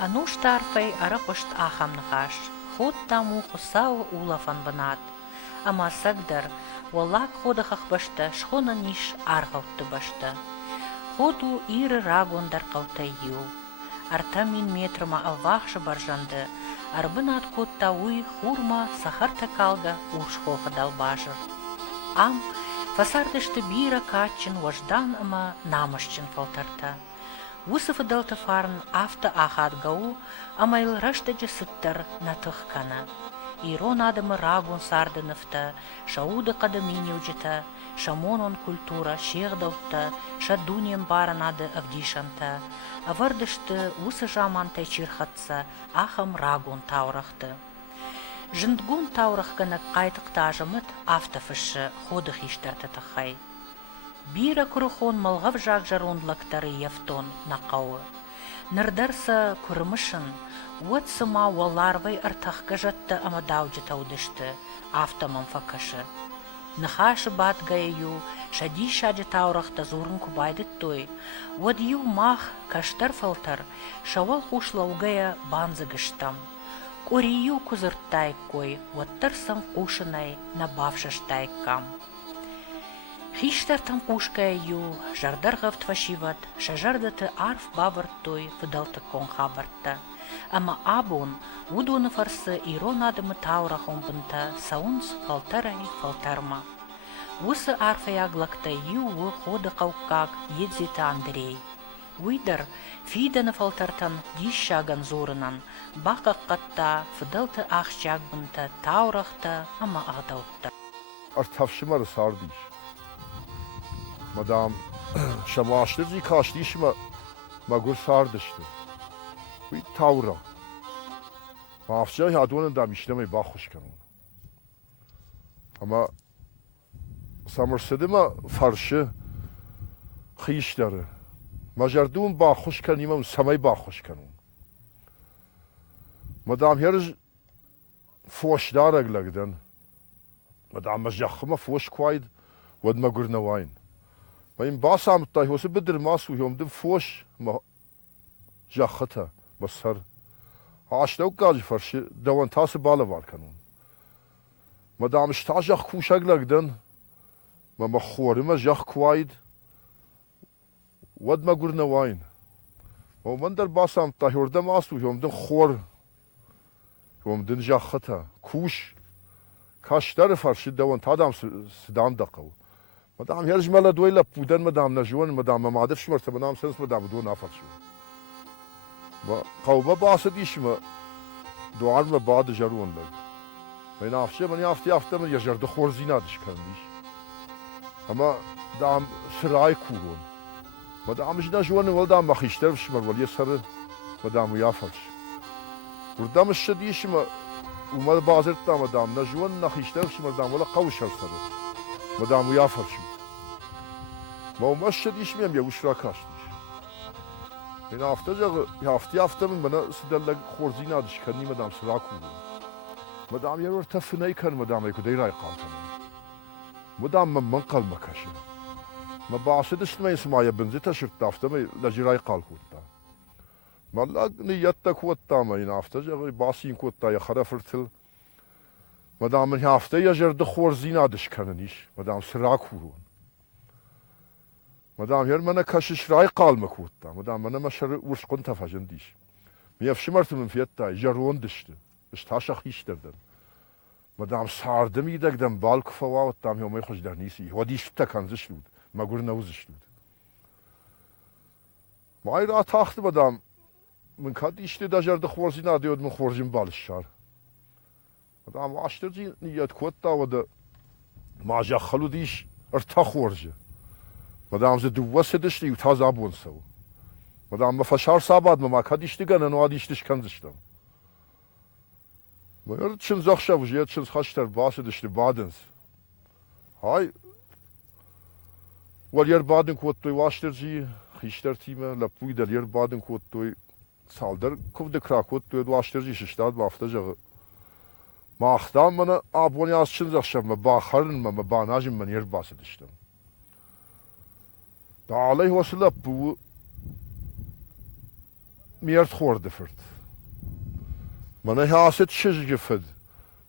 Anús tarfai arachust acham nagash, chod tamu chusau ula van banat. Ama sagdar, wallak chodachach bashta, schona nish argaut te bashta. Chodu ire ragon dar kauta yu. Artamin metrama avachsha barjande, arbanat chod taui churma sacharta kalga urschocha dalbajar. Am, fasardishte bira kachin wajdan ama namashchin faltarta. Wusuf delta farn after achad gau, amail rashtaje sitter na tuchkana. Iron adem ragun sardenefta, shaude kadaminiujita, shamonon kultura sheerdauta, shadunien baranade avdishanta, avardishte wusajamante chirchatsa, acham ragun taurachte. Jindgun taurach kana kaitaktajamet aftafische chodig ishterte tachai. Bira kuruchon malgav jagjarond laktari yefton na kauwe. Nerdersa kurmishin, wat sama walarvai artach gajatte ama daujita udishte, aftamam fakashe. Nachashe bat gayu, shadi shadi taurach ta zoren kubaidit toi, wad yu mach kashter filter, shawal hushla ugaya banze gishtam. Koriyu kuzurtai koi, wat tersan kushanai na bavshashtai kam. Хиштартам пушкаю, жардаргав твашиват, шажардате арф бавартой вдалта кон хабарта. Ама абун, удуна фарса иронадама таурахом бунта, саунс фалтарай фалтарма. Уса арфа яглакта ю хода каукак едзита Андрей. Уйдар, фидана фалтартан дишаган зоранан, бака катта вдалта ахчаг бунта таурахта, ама агдаутта. Artavşımarı sardiş. Madam şamaştırcı kaçtış mı magur sardıştı. Bu tavra. Mafşa yadonun da işlemi bakış kanun. Ama samırsıdı mı farşı xişleri. Majardun bakış kanımam samay bakış kanun. Madam her foşdar aglagdan. Madam majahma foş quaid wad magur nawain. Mijn basam tay hosu bidir masu yomdu foş ma jakhata basar haşlav gaj farşı davan tası bala var kanun madam shtajah kuşaglagdan ma khorima jah quaid wad ma gurna wain o mandar basam tay horda masu yomdu khor yomdu jakhata kuş kaştar farşı davan tadam sidam daqav مدام هرج ملا دويلا بودن مدام نجوان مدام ما عادش مرت مدام سنس مدام دون نفر شو با قوبا باسديش ما دوار ما بعد جرون لك ما ينافش من يافت من يجرد خورزينادش كانديش اما دام سراي كورون مدام مش نجوان ولدام ما خيشتر شمر ولي سر مدام يافرش وردام الشديش ما وما بازرت مدام نجوان نخيشتر شمر دام ولا قوشر سر مدام يافرش ما مشهد iş miyim ya uşra kaçtış. Ben hafta bana sidalla khorzina dış kanı madam sıra kulu. Madam yer orta fınay kan madam ay kudai ray qaltan. Madam man qalma kaşı. Ma bağışıd ismay ismaya benzi taşırt hafta mı la jiray qal kutta. Malla niyatta kutta ma in hafta jağı basin kutta ya khara fırtıl. Madam hafta ya jardı khorzina dış kanı iş. Madam sıra kulu. مدام هر من کشش رای قال مکوتا مدام من مشر ورش قنت فجندیش میافش مرت من فیت تا جرون دشته اشتاش خیش دردن مدام ساردم یدگدم بالک فواوت تام هم میخوش در نیسی و دیش تکان زشلود مگر نوزشلود ما ای را تاخت مدام من کد ایشته دجرد خورزی ندیود من خورزیم بالش شار مدام واشترجی نیت کوتا و ده ما جخلو دیش ارتا خورجه مدام زد دوست داشتی و تازه آبون سو مدام ما فشار ساباد ما کدیشتی گن و آدیشتش کنزشتم ما یاد چند زخشه وجیت چند خشتر باس داشتی بادنس های ولیر بادن کوت توی واشترجی خیشتر تیمه لپوی دلیر بادن کوت توی سالدر کوف دکرا کوت توی واشترجی ششتاد بافته جه ما اختام من آبونی از چند زخشه ما باخرن ما باناجم من یر باس داشتم Da alay wasla bu miert khorde fert ما نهاست شجفد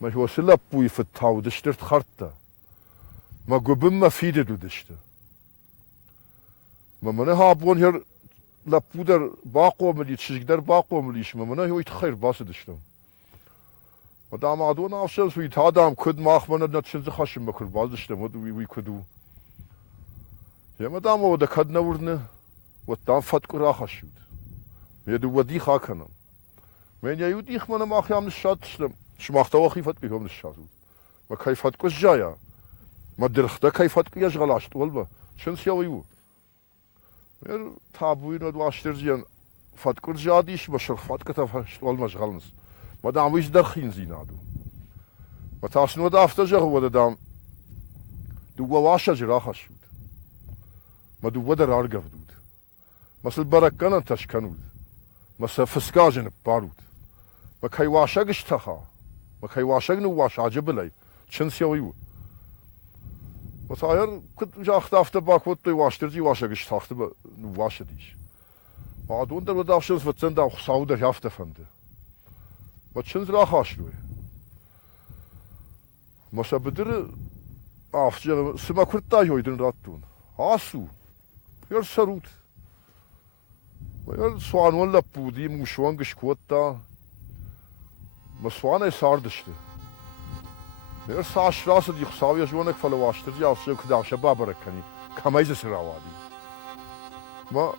ما هو سلبوي في التاو دشترت خرطة ما قبل ما فيد دشته ما منه هابون هر لبودر باقو ملي تشجدر باقو مليش ما منه هو يتخير باس دشتم و دام عدو نافشل سوی تا دام کد ماخ من نتشنز خشم بکر باز دشتم و وی کدو یا ما دام و دکد نورنه و دام فت کرا خشود یدو ودی خاکنم من یا یودی خمن ما خیام نشاد دشتم شماخت و خیفت بیهم نشاد ما کیفت کش جایا ما درخته کیفت کیش غلاشت ولبا شنس یاویو تابوين ودواشترجيان فاتكر جاديش بشر فاتك تفشت والمشغلنس ما دام ويش درخين زينادو ما تاسنو دافتجه هو دام دو واشا جراخ شود ما دو ودر ارغف دود مثل بركنا تشكنود مثل فسكاجن بارود ما كي واشاقش تخا ما كي واشاقنو واش عجب لي شنس يويو وتاير كنت جاخت افter باك وطي واشترجي واشاقش تاخت واش ديش ما دون در ودافشنس فتن دا سعودة يافت فنده ما تشنز را خاشلوي ما سبدر افجر سما كرتا يويدن راتون آسو ير سروت وير سوان ولا بودي موشوانگش كوتا ما سوانه ساردشته ير ساش راس دي خساوية جوانك فلواشترجي افجر كدا شباب ركني كمايز سراوادي ما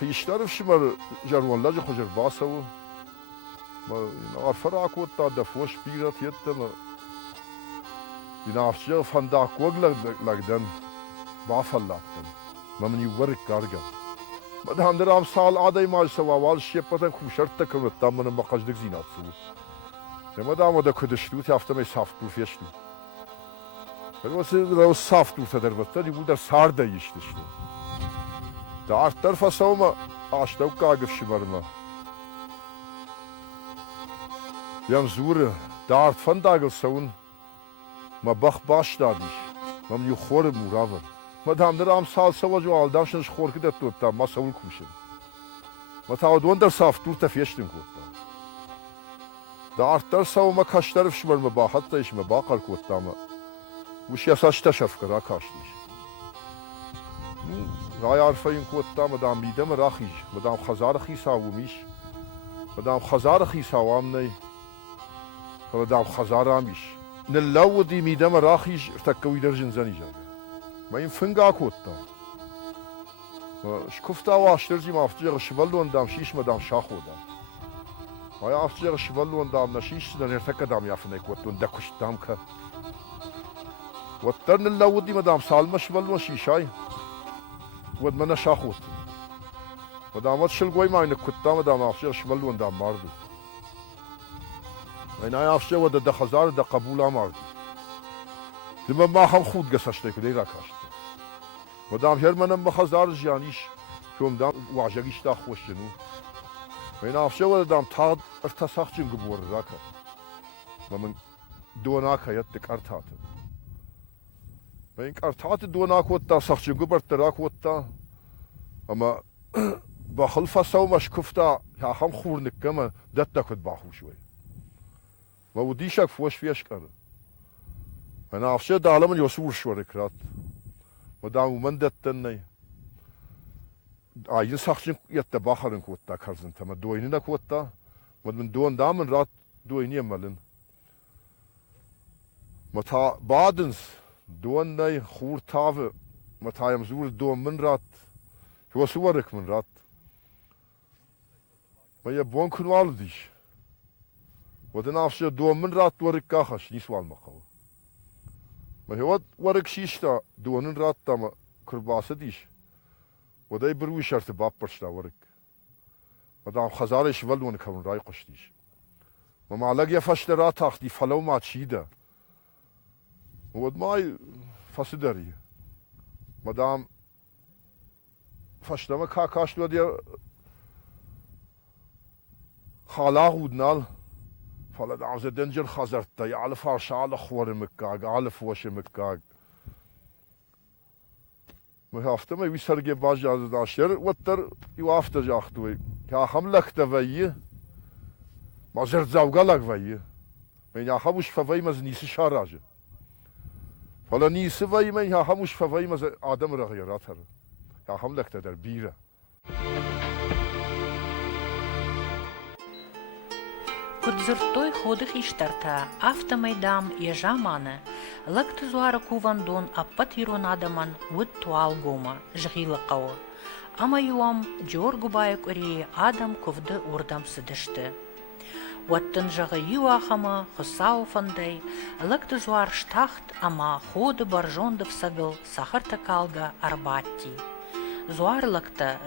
خيشترف شمر جروان لاجي خجر باسو ما عرفراك وطا دفوش بيرت يتم ينافشي فنداك وغلق لقدن بافلاكتن ما من يورك كارغن ما ده هندرام سال عادي ما سوال شيبتن خوشرت كمتا من مقاجدك زينات سو ما دام ده كدشلو تافته مي سافتو فيشلو بس لو سافتو تدربت دي بودر سارده يشتشلو Daar terfa sauma acht ook kagef shimarma. Jam zure daar vandaag saun ma bach bashtadish. Mam yu khore muraver. Ma dam deram sal sawa jo aldashn khor kidet tota ma saul kushin. Ma taud wonder saft dur tafyeshtim kota. Daar ter sauma kashtarf shimarma ba hatta ish ma baqal kota ma. Wish yasashta shafkara kashtish. راي عارفين كوتا مدام ميدم راخيش مدام خزار خيسا وميش مدام خزار خيسا وامني مدام خزار اميش نلو دي ميدم راخيش ارتكوي درجن زني جاب ما ينفنقا كوتا شكفتا واشترجي ما افتجر شبلو اندام شيش مدام شاخو دا ما يافتجر شبلو اندام نشيش دان ارتكا دام يافني كوتا اندكوش دامكا واترن اللو دي مدام سالمة شبلو شيشاي ود من شاخوت ودامت شل قوي ما إنك كتام ودام أفشر شمال وندام ماردو وإنا أفشر ود ده خزار ده قبولا ماردو لما ما هم خود قصشتك ليه راكاشت ودام هر منم بخزار جانيش كم دام واجريش تا خوش جنو وإنا أفشر ود دام تاد ارتساخ جن قبور راكا ومن دوناك يتك ارتات وإنك ارتات دوناك وطا سخش قبر تراك وطا أما بخلفة سو مش كفتا يا هم خورنك كما دتا كنت باخو شوي ما وديشك فوش فيش كار أنا أفشي دعلم يسور شو ركرات ودام من دتني عايز سخش يتباخرن كوتا كارزن تما دويننا كوتا من دون دامن رات دويني مالن متا بعدنس دوني خور تاف متا يمزور دون من رات هو صورك من رات ما يبون كنوال ديش ودن أفشي دون من رات ورك كاخش نيسوال مقاو ما هو ورك شيشتا دون رات تاما كرباسة ديش وداي بروي شرط باب برشتا ورك ودام خزارش ولون كون راي قشتيش ما معلق يفشت رات اخدي فلو ما تشيدا ود ماي فاسدري مدام فشتما كاكاش دو دي خالا غودنال فلا دعوز دنجر خزرتا يعلى فارش على خوار مكاق على فوش مكاق ما هفته ما يسرقي باجي از داشر وتر يوافت جاختوي كا حملك تفي ما زرزاو قالك ويه من يا خموش فوي مز نيس شاراجه فلا نيس وي من يا خموش فوي مز آدم رغيرات هر يا خم لك تدر بيره Кудзыртой ходых иштарта, автомайдам ежаманы, лыкты зуара кувандон аппат иронадаман вуд туал гома, жгилыкау. Ама юам Джоргу байык үрее адам ковды урдам сыдышты. Уаттын жағы юахама, хысау фандай, лыкты зуар штахт, ама ходы баржондыв сагыл сахарта калга арбатти. Зуар лыкты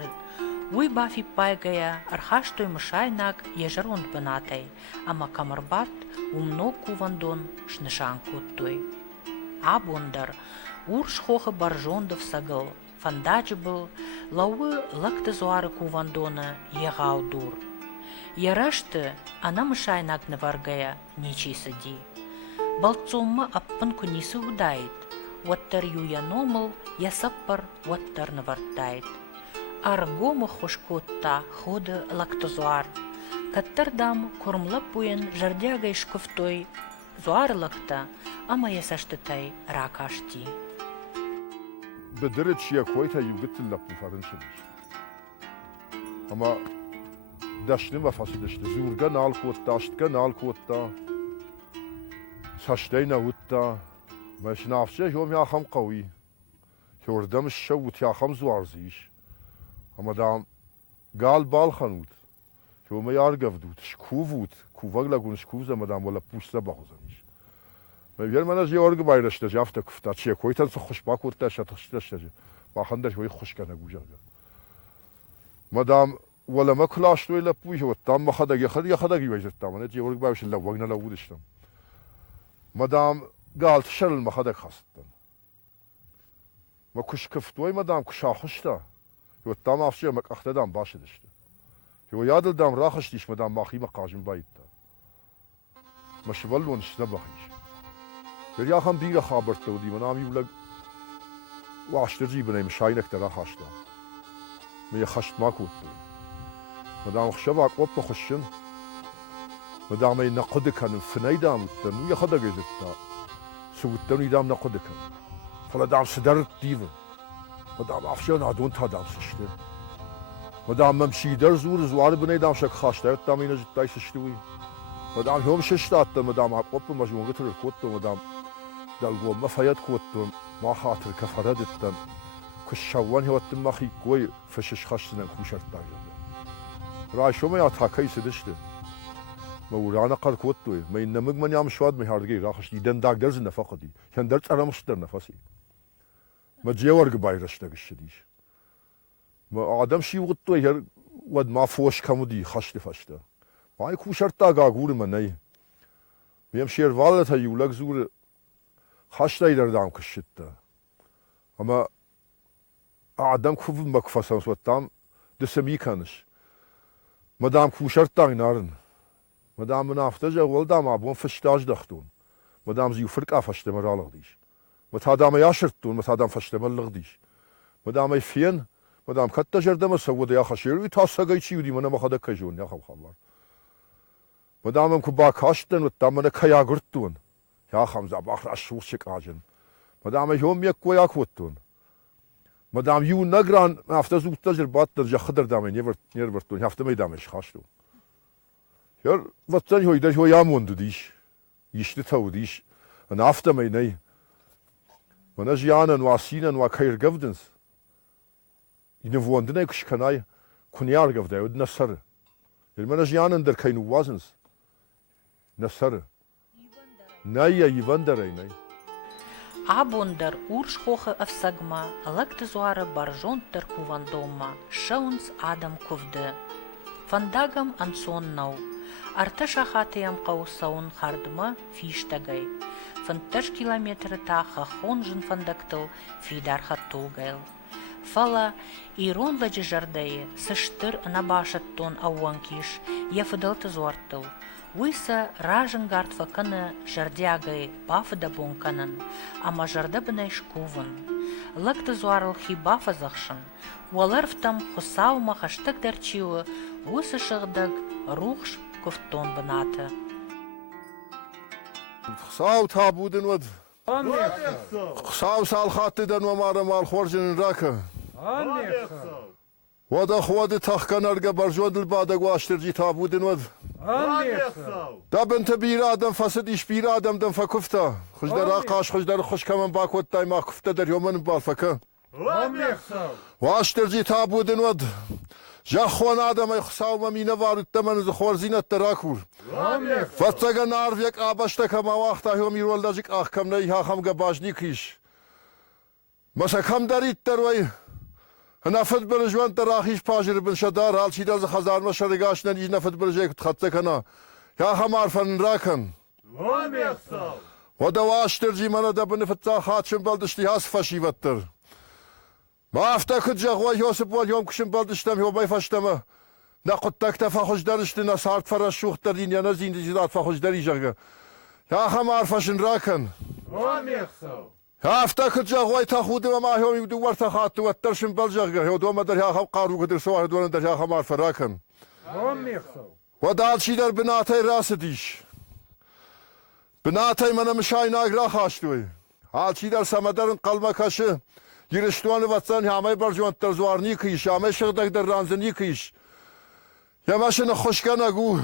Уй бафи пайгая архаштой мышайнак ежерунд бынатай, ама камарбат умно кувандон шнышан куттой. Абундар урш хохы баржондов сагыл, фандачы был, лауы лакты зуары кувандона егау дур. Ярашты ана мышайнак наваргая ничей сади. Балцумма аппын кунисы удайт, уаттар юя номыл, ясаппар уаттар навартайт. Аргому хошкотта ходы лактозуар. Каттардам кормлап буен жардягай шкуфтой зуар лакта, ама ясаштытай ракашти. بدرت شيء كويتا يوجد لبو فرنسيش أما داشتن ما فاسدشت زورجا نال كوتا شتجا نال كوتا ساشتينا وتا مش نافشه يوم يا خم قوي يوردم الشوت يا خم زوارزيش أما دام قال بالخنود يوم يارجف دوت شكوفوت كوفاغلا كون شكوزا مدام ولا بوستا بخوزنيش میگم من از یه آرگ بایرش داشت یافته کفته چیه کویتن سو خوش باکوت داشت داشت با خندش وی خوش کنه گوجه مدام ولا ما کلاش توی لپوی و تام ما خداگی ویزت تام نه یه آرگ بایش لا وگنا لا بودشتم مدام قالت شرل ما خداگ خواستن ما کش کفتوی مدام کش آخشتا و تام افشی ما اخته دام باشه داشت و یاد دام راخش دیش مدام ماخی ما قاجم باید ما شوالونش نباخیش يا خم بيرا خابرت ودي منام يولق واشتري بني مشاينك ترى خاشتا مي خشت ما كنت مدام خشبا قوب خشن مدام ينقد كان فنيدام تن ويا خدا جزتا سوتن يدام نقد كان فلا دام صدرت ديفن مدام افشان عدون تا دام سشته مدام ممشي در زوار بني دام شك خاشتا تام ينجتاي سشتوي مدام يوم ششتات مدام قوب مجموعه تركوت مدام دلقو ما فيد كوتم ما خاطر كفردتن كشوان هو التمخي كوي فشش خشنا كوشرت داجل راي شو ما ياتاكاي سدشت ما ورانا قر كوتوي ما ينمج من يام شواد ما هاردغي راخش ديدن داغ درز نفقدي كان درز ارمشتر نفسي ما جيورغ بايرش دغشديش ما ادم شي وقتوي هر ود ما فوش كمودي خشت فشت ما كوشرت داغ غور مني بيم شير والت هيولك زور خاشتاي دردام كشتا اما ادم كوف مكفسان سوتام دسمي كانش مدام كوشرتاي نارن مدام منافتجا ولدام ابون فشتاج دختون مدام زيو فرق افشت مرالغ ديش متادام ياشرتون متادام فشت ملغ ديش مدام فين مدام كتا جردم سود يا خشير تاسغاي چيودي من ما خدا كجون يا خبر مدام كوبا كاشتن وتام من كيا غرتون يا خمسة بخر أشوفك عاجن مدام يوم يكوي أكوتون مدام يو نجران ما أفتزوك تجربات ترجع خدر دامين يربرتون يافته ميدامش خاشتو ير وطن هو يدش هو يامون دوديش يشتي توديش أنا أفته ميني من أجيانا واسينا وكير جفدنس ينفون دنا كش كناي كنيار جفدا ودنا سر من أجيانا در كينو وازنس نسر نايا يفندري ناي Абундер уршхохе афсагма, лекте зуара баржон тер кувандома, шаунс адам ковде. Фандагам ансон нау, арташа хатиям каусаун хардма фиштагай. Фанташ километры та хахонжен фандактыл фидар хаттулгайл. Фала ирон ладжи жардае, сыштыр набашаттон ауанкиш, яфыдалты зуартыл. Уйса ражын гартва каны жардягай бафыда бонканын, ама жарда бінай шкувын. Лыкты зуарыл хи бафа захшын, уаларфтам хусау махаштык дарчиуы, усы шығдаг рухш ковтон бната. Сау табудын вад. Сау салхаттыдан мамара мал хоржын рака. Вада хвады тахканарга баржодыл бада гуаштыржи табудын вад. Дабын табир адам фасад иш бир адамдан факуфта. Хуждар ақаш хуждар хушкаман бакот дай мақуфта дар йоман балфака. Ваштыржи табудын вад. Жахван адам ай хсау мамина варыттаман зы хорзинат таракур. Фатсага нарвек абашта кама вахта хёми ролдажик ах камна иха хамга бажни киш. Маса кам дарит тарвай. Нафат برجوان تراخیش پاجر بن شدار حال چیدا ز خزار ما شرگاش نی نفت برجه خطه کنا یا همار فن راکن و دواش ترجی من دا بن فتا خاتشم بالدشتی هاس فشی وتر ما افتکد جغوا یوسف و یوم کشم بالدشتم یو بای فشتم نقد تک تفا خوش درشت نسارت فرش شوخ ترین یا نزین دیزات فا خوش دری جگه یا همار فشن راکن افتکد جغوای تا خود و ما همی دو ورت خاط و ترشم بالجگه یو دو مدر یا خم قارو قدر سواه دون در یا همار فراکن و دالشی در بناتای راستیش بناتای من مشای ناگرا خاشتوی حالشی در سمدرن قلمه کشه یرشتوان وطن همه برجوان ترزوارنی کیش همه شغدک در رانزنی کیش یا ماشین خوشکن اگو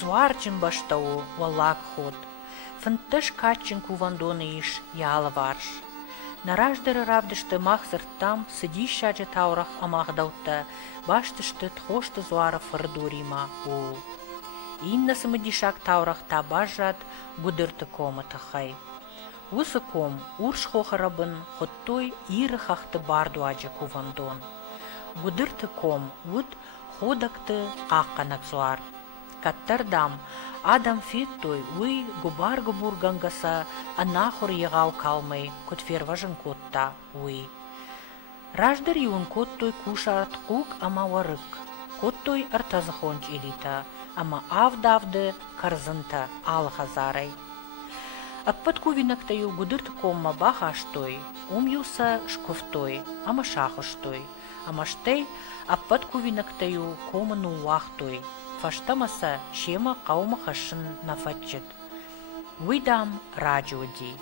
Зуарчин баштау валак ход. Фанташ качен кувандоны иш яла варш. Нараждары равдышты махсыр там сидишачы таурах амахдаутта баштышты тхошты зуара фырдурима ул. Инна самадишак таурах табажат гудырты кома тахай. Усы ком урш хохарабын хоттой иры хахты барду аджа кувандон. Гудырты ком вуд ходакты қаққанак зуар. Каттардам, адам фиттой, уй губар губур гангаса, анахор егау калмай, кот ферважен котта, уй. Раждар юн коттой кушарт кук ама варык, коттой артазахонч илита, ама авдавды карзынта алхазарай. Аппат кувинактаю гудырт комма бахаштой, юса шковтой, ама шахоштой, ама штей аппат кувинактаю коману вахтой. Фаштамаса шема қаума хашын нафатчет. Уйдам раджоди.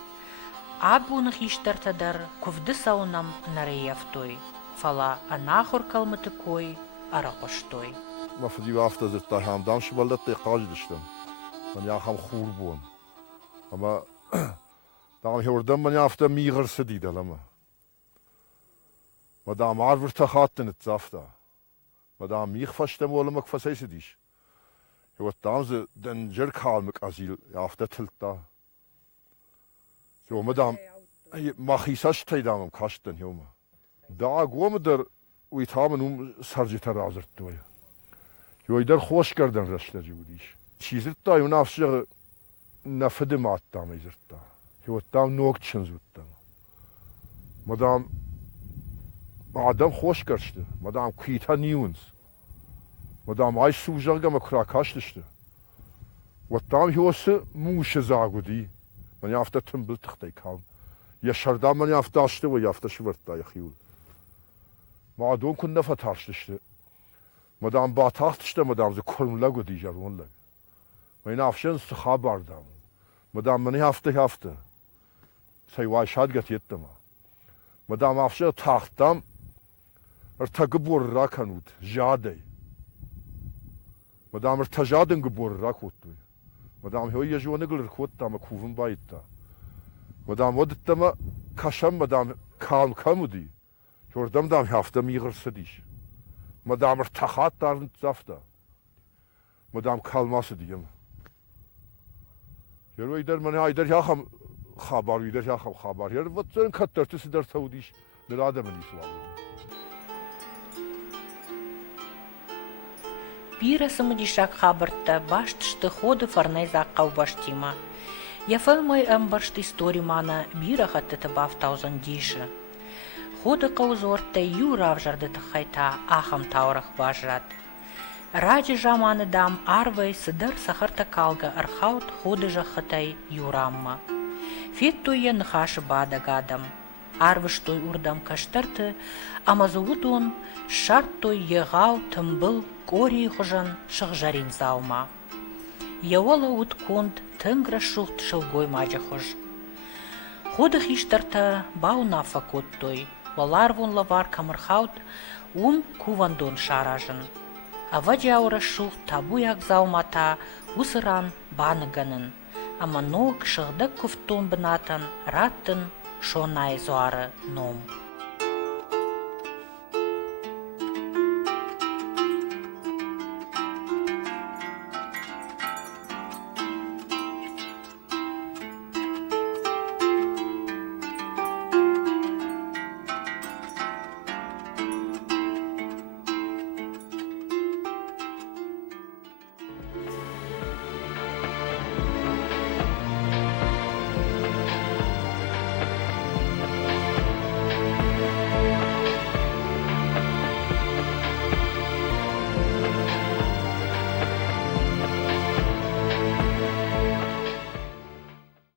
Абунах иштартадар ковды саунам нареявтой. Фала анахор калматыкой арақоштой. Мафди вафта зырта хамдам шыбалдат да қаждыштым. Мен я хам хур буам. Ама дам хёрдам мен яфта мигырсы дейді лама. Мадам арвыр тахаттын зафта. Мадам миг фаштам олымак фасайсы диш. Wat dan ze den jerkhaal met asiel ja of dat hilt da. Jo madam mag je zes tijd aan kasten jongen. Daar komen er uit hebben sarjita razert toe. Jo ieder خوش کردن رشته جودیش. چیزی تا یون افشار نفد مات دام ایزرتا. Jo دام نوک چن زودتا. madam آدم خوش کرده. madam کیتا نیونز. Madam ay sujarga ma krakaştıştı. Vattam hiyosu muşe zagudi. Man yafta tümbül tıktay kalm. Yaşardan man yafta açtı ve yafta şıvırtta yaxiyul. Madon kunna fatarştıştı. Madam bataxtıştı madam zı kurmla gudi jarunla. Man afşan sıxabardam. Madam man yafta. Say şad gatiyette ma. Madam afşan taxtam. Ertagı rakanut. Jadey. Madam tajaden geboren rakottu. Madam hoy yajwa negler khotta ma kuvun baytta. Madam wadta ma kasham madam kalm kamudi. Jordam dam hafta migr sadish. Madam takhat darn zafta. Madam kalmas diyem. Yer der man ayder yaxam khabar uyder yaxam khabar. Yer vatsan kattartı sidar saudish. Der adamın iswa. Пира самодишак хабарта баштышты ходы фарнай заққау баштима. Яфалмай амбашты истори мана бира хатты бафтаузан диші. Ходы қаузорта юрав жарды тахайта ахам таурах бажрат. Раджи жаманы дам арвай сыдар сахарта калга архаут ходы жахатай юрамма. Феттуя нхашы бада гадам. арвыш той урдам каштырты, амазовудон шарт той егау тымбыл кори хожан шыгжарин заума. Явола утконд тынгра шухт шылгой мажа хож. Ходых иштарта бауна факот той, валар вон лавар камырхаут кувандон шаражын. Ава жаура шух табуяк заумата усыран баныганын, ама ног шыгдык куфтун бынатын раттын шонай зуары ном.